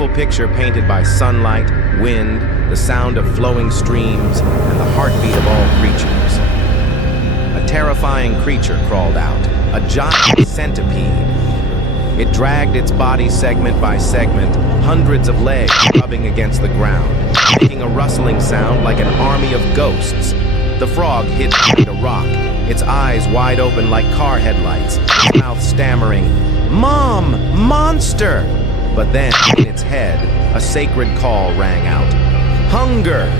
beautiful picture painted by sunlight, wind, the sound of flowing streams, and the heartbeat of all creatures. A terrifying creature crawled out, a giant centipede. It dragged its body segment by segment, hundreds of legs rubbing against the ground, making a rustling sound like an army of ghosts. The frog hid behind a rock, its eyes wide open like car headlights, its mouth stammering, "Mom! Monster!" But then, in its head, a sacred call rang out. Hunger!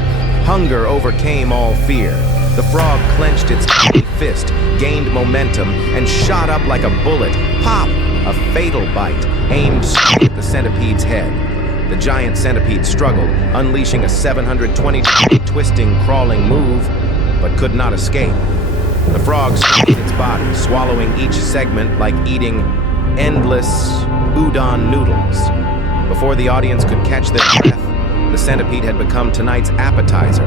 Hunger overcame all fear. The frog clenched its fist, gained momentum, and shot up like a bullet. Pop! A fatal bite, aimed straight at the centipede's head. The giant centipede struggled, unleashing a 720-degree twisting, crawling move, but could not escape. The frog squeezed its body, swallowing each segment like eating endless udon noodles. Before the audience could catch their breath, the centipede had become tonight's appetizer.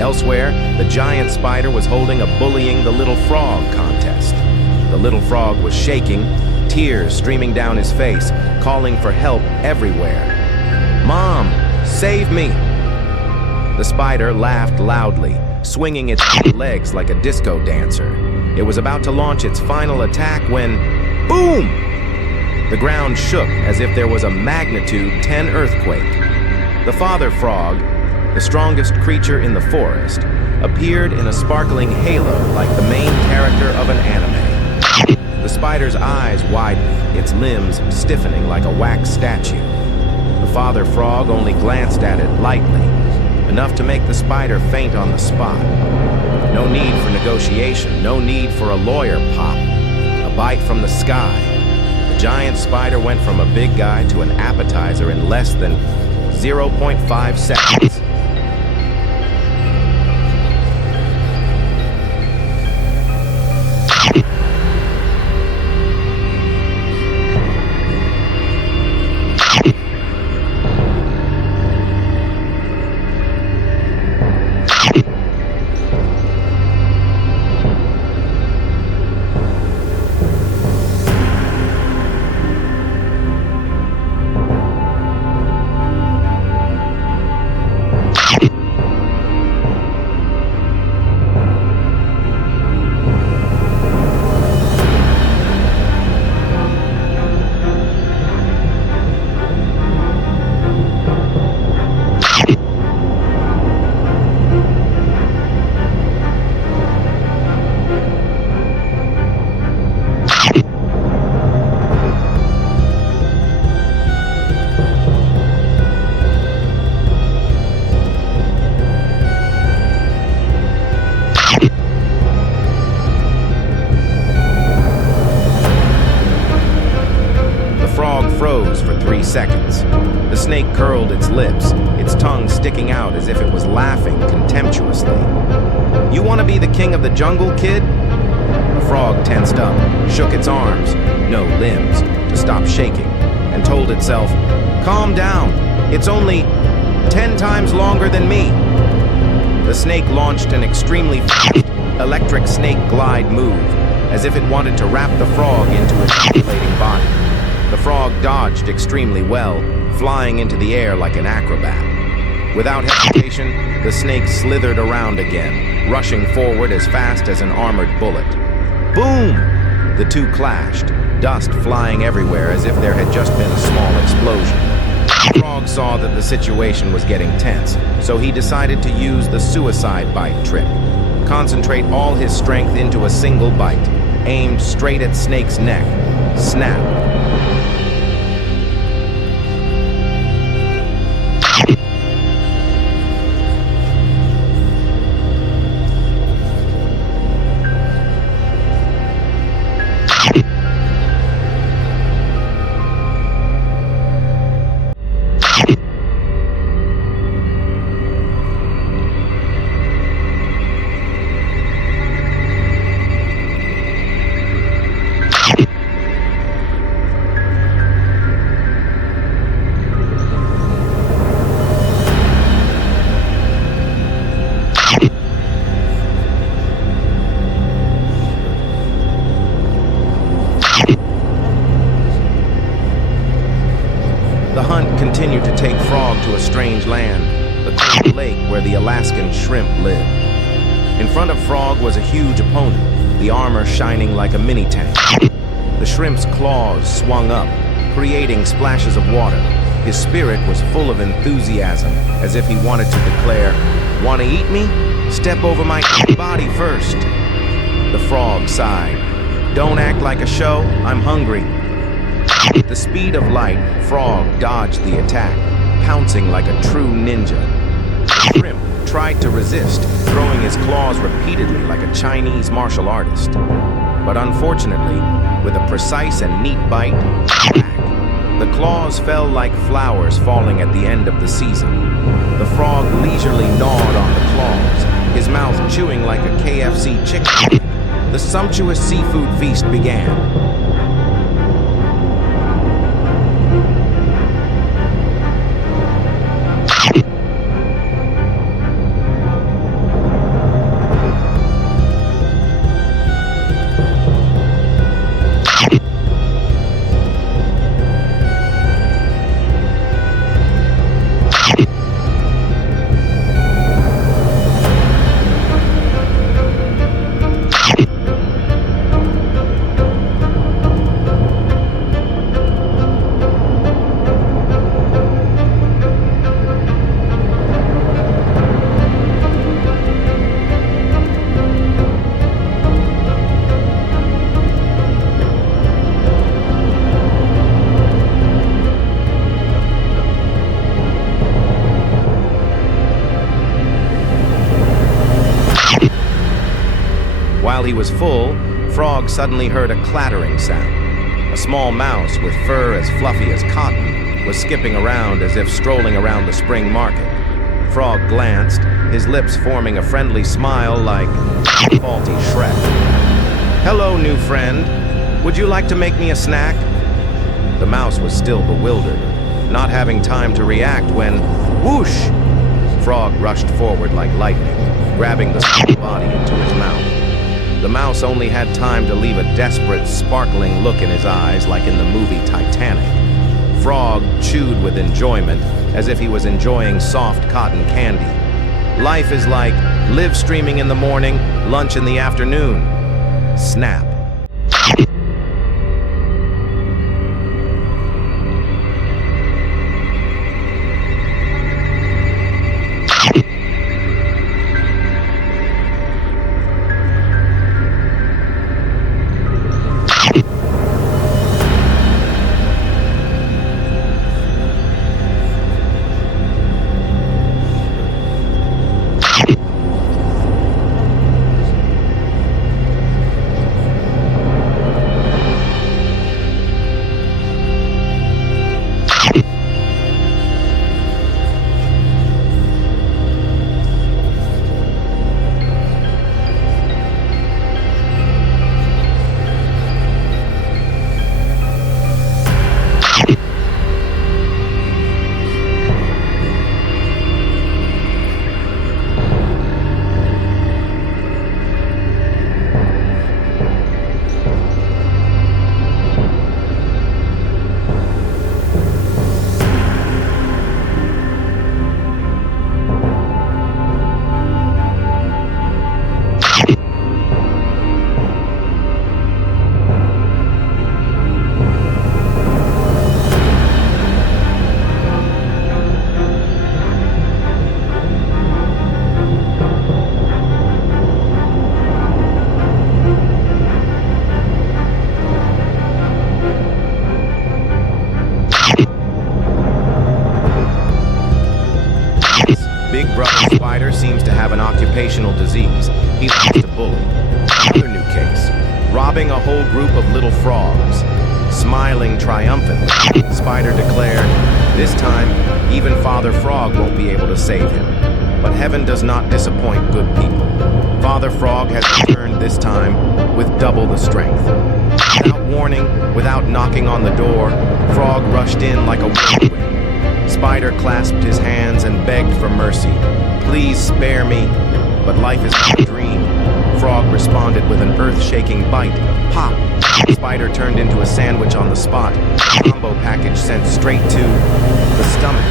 Elsewhere, the giant spider was holding a bullying the little frog contest. The little frog was shaking, tears streaming down his face, calling for help everywhere. "Mom, save me!" The spider laughed loudly, swinging its legs like a disco dancer. It was about to launch its final attack when, boom! The ground shook as if there was a magnitude 10 earthquake. The father frog, the strongest creature in the forest, appeared in a sparkling halo like the main character of an anime. The spider's eyes widened, its limbs stiffening like a wax statue. The father frog only glanced at it lightly, enough to make the spider faint on the spot. No need for negotiation, no need for a lawyer pop. A bite from the sky. The giant spider went from a big guy to an appetizer in less than 0.5 seconds. Froze for 3 seconds. The snake curled its lips, its tongue sticking out as if it was laughing contemptuously. "You want to be the king of the jungle, kid? frog tensed up, shook its arms, no limbs, to stop shaking, and told itself, "Calm down, it's only 10 times longer than me." The snake launched an extremely fast, electric snake glide move, as if it wanted to wrap the frog into its inflating body. The frog dodged extremely well, flying into the air like an acrobat. Without hesitation, the snake slithered around again, rushing forward as fast as an armored bullet. Boom! The two clashed, dust flying everywhere as if there had just been a small explosion. The frog saw that the situation was getting tense, so he decided to use the suicide bite trick. Concentrate all his strength into a single bite, aimed straight at Snake's neck. Snap. The hunt continued to take Frog to a strange land, the cold lake where the Alaskan shrimp live. In front of Frog was a huge opponent, the armor shining like a mini-tank. The shrimp's claws swung up, creating splashes of water. His spirit was full of enthusiasm, as if he wanted to declare, "Want to eat me? Step over my body first." The frog sighed. "Don't act like a show, I'm hungry." With the speed of light, Frog dodged the attack, pouncing like a true ninja. The shrimp tried to resist, throwing his claws repeatedly like a Chinese martial artist. But unfortunately, with a precise and neat bite, the claws fell like flowers falling at the end of the season. The frog leisurely gnawed on the claws, his mouth chewing like a KFC chicken. The sumptuous seafood feast began. While he was full, Frog suddenly heard a clattering sound. A small mouse with fur as fluffy as cotton was skipping around as if strolling around the spring market. Frog glanced, his lips forming a friendly smile like faulty Shrek. "Hello, new friend. Would you like to make me a snack?" The mouse was still bewildered, not having time to react when, whoosh! Frog rushed forward like lightning, grabbing the small body into his mouth. The mouse only had time to leave a desperate, sparkling look in his eyes like in the movie Titanic. Frog chewed with enjoyment, as if he was enjoying soft cotton candy. Life is like live streaming in the morning, lunch in the afternoon. Snap. Spider seems to have an occupational disease. He likes to bully. Another new case. Robbing a whole group of little frogs. Smiling triumphantly, Spider declared, "This time, even Father Frog won't be able to save him." But heaven does not disappoint good people. Father Frog has returned this time with double the strength. Without warning, without knocking on the door, Frog rushed in like a whirlwind. Spider clasped his hands and begged for mercy. "Please spare me." But life is not a dream. Frog responded with an earth-shaking bite. Pop! Spider turned into a sandwich on the spot. A combo package sent straight to the stomach.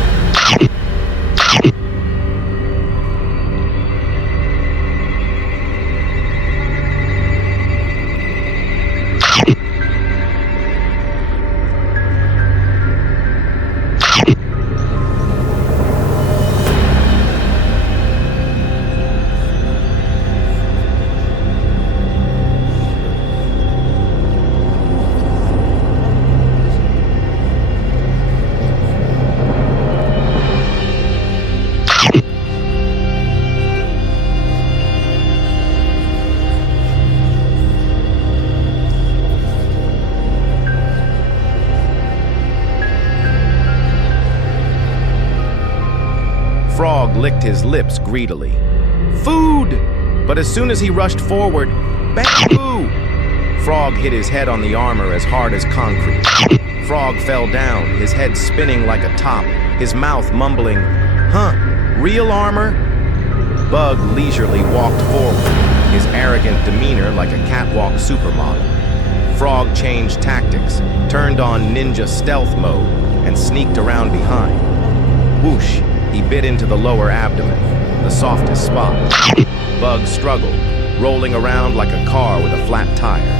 Frog licked his lips greedily. Food! But as soon as he rushed forward, bamboo! Frog hit his head on the armor as hard as concrete. Frog fell down, his head spinning like a top, his mouth mumbling, "Huh, real armor?" Bug leisurely walked forward, his arrogant demeanor like a catwalk supermodel. Frog changed tactics, turned on ninja stealth mode, and sneaked around behind. Whoosh! He bit into the lower abdomen, the softest spot. Bug struggled, rolling around like a car with a flat tire.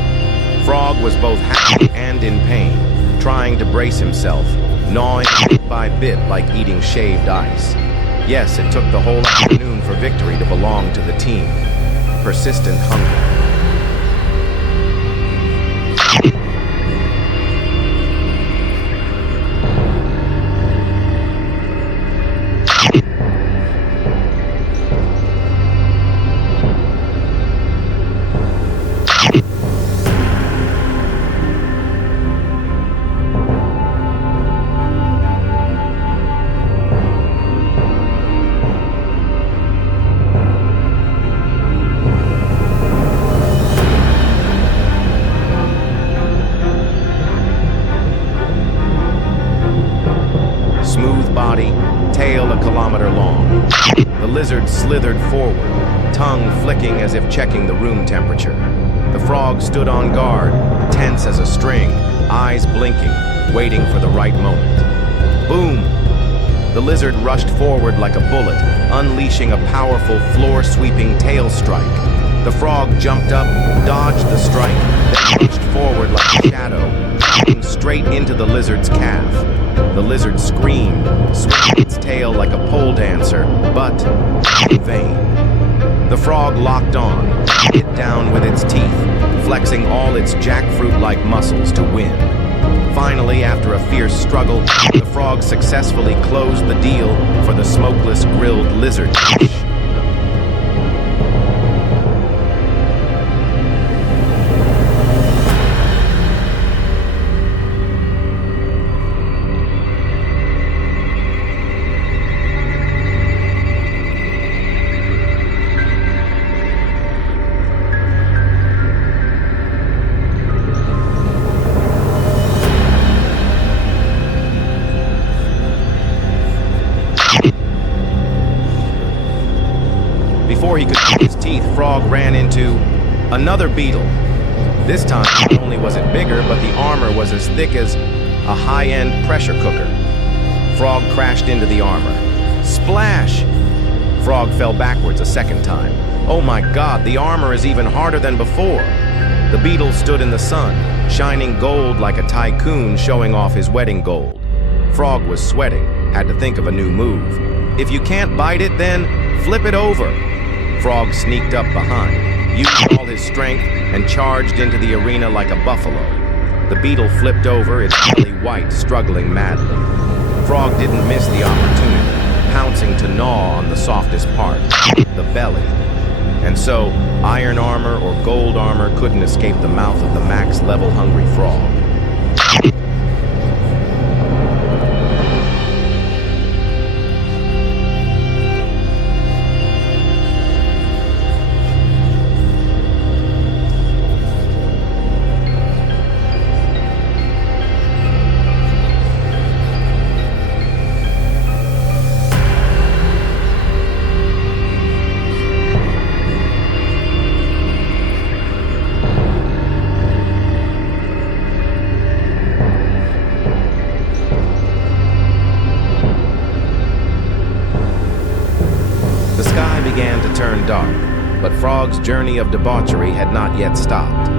Frog was both happy and in pain, trying to brace himself, gnawing bit by bit like eating shaved ice. Yes, it took the whole afternoon for victory to belong to the team. Persistent hunger. Smooth body, tail a kilometer long. The lizard slithered forward, tongue flicking as if checking the room temperature. The frog stood on guard, tense as a string, eyes blinking, waiting for the right moment. Boom! The lizard rushed forward like a bullet, unleashing a powerful floor-sweeping tail strike. The frog jumped up, dodged the strike, then rushed forward like a shadow, straight into the lizard's calf. The lizard screamed, swinging its tail like a pole dancer, but in vain. The frog locked on, hit down with its teeth, flexing all its jackfruit-like muscles to win. Finally, after a fierce struggle, the frog successfully closed the deal for the smokeless grilled lizard dish. Before he could use his teeth, Frog ran into another beetle. This time, not only was it bigger, but the armor was as thick as a high-end pressure cooker. Frog crashed into the armor. Splash! Frog fell backwards a second time. Oh my God, the armor is even harder than before. The beetle stood in the sun, shining gold like a tycoon showing off his wedding gold. Frog was sweating, had to think of a new move. If you can't bite it, then flip it over. Frog sneaked up behind, used all his strength, and charged into the arena like a buffalo. The beetle flipped over, its belly white, struggling madly. Frog didn't miss the opportunity. pouncing to gnaw on the softest part, the belly. And so, iron armor or gold armor couldn't escape the mouth of the max-level hungry frog. The sky began to turn dark, but Frog's journey of debauchery had not yet stopped.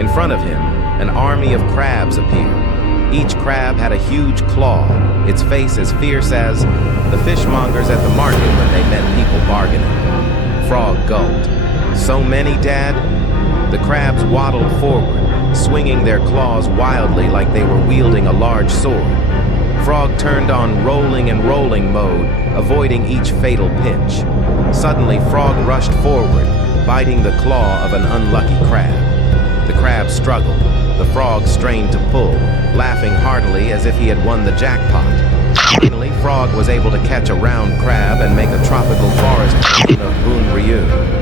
In front of him, an army of crabs appeared. Each crab had a huge claw, its face as fierce as the fishmongers at the market when they met people bargaining. Frog gulped. So many, Dad? The crabs waddled forward, swinging their claws wildly like they were wielding a large sword. Frog turned on rolling and rolling mode, avoiding each fatal pinch. Suddenly, Frog rushed forward, biting the claw of an unlucky crab. The crab struggled. The frog strained to pull, laughing heartily as if he had won the jackpot. Finally, Frog was able to catch a round crab and make a tropical forest version of Boon Ryu.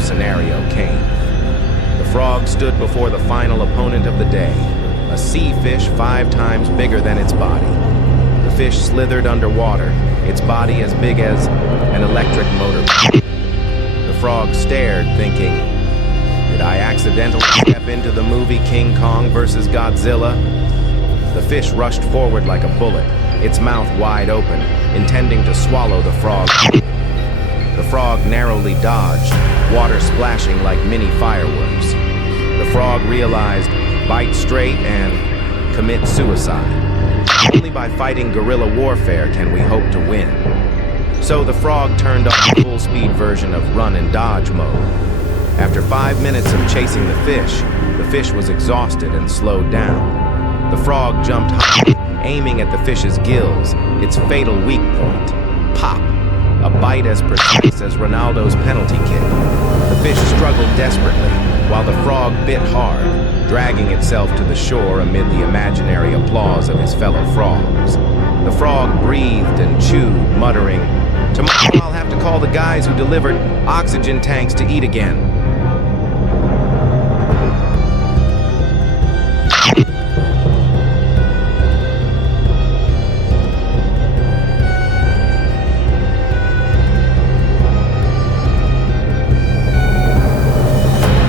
Scenario came. The frog stood before the final opponent of the day, a sea fish 5 times bigger than its body. The fish slithered underwater, its body as big as an electric motor. The frog stared, thinking, did I accidentally step into the movie King Kong vs. Godzilla? The fish rushed forward like a bullet, its mouth wide open, intending to swallow the frog. The frog narrowly dodged, water splashing like mini fireworks. The frog realized, bite straight and commit suicide. Only by fighting guerrilla warfare can we hope to win. So the frog turned on the full-speed version of run and dodge mode. After 5 minutes of chasing the fish was exhausted and slowed down. The frog jumped high, aiming at the fish's gills, its fatal weak point. Pop! A bite as precise as Ronaldo's penalty kick. The fish struggled desperately, while the frog bit hard, dragging itself to the shore amid the imaginary applause of his fellow frogs. The frog breathed and chewed, muttering, "Tomorrow I'll have to call the guys who delivered oxygen tanks to eat again."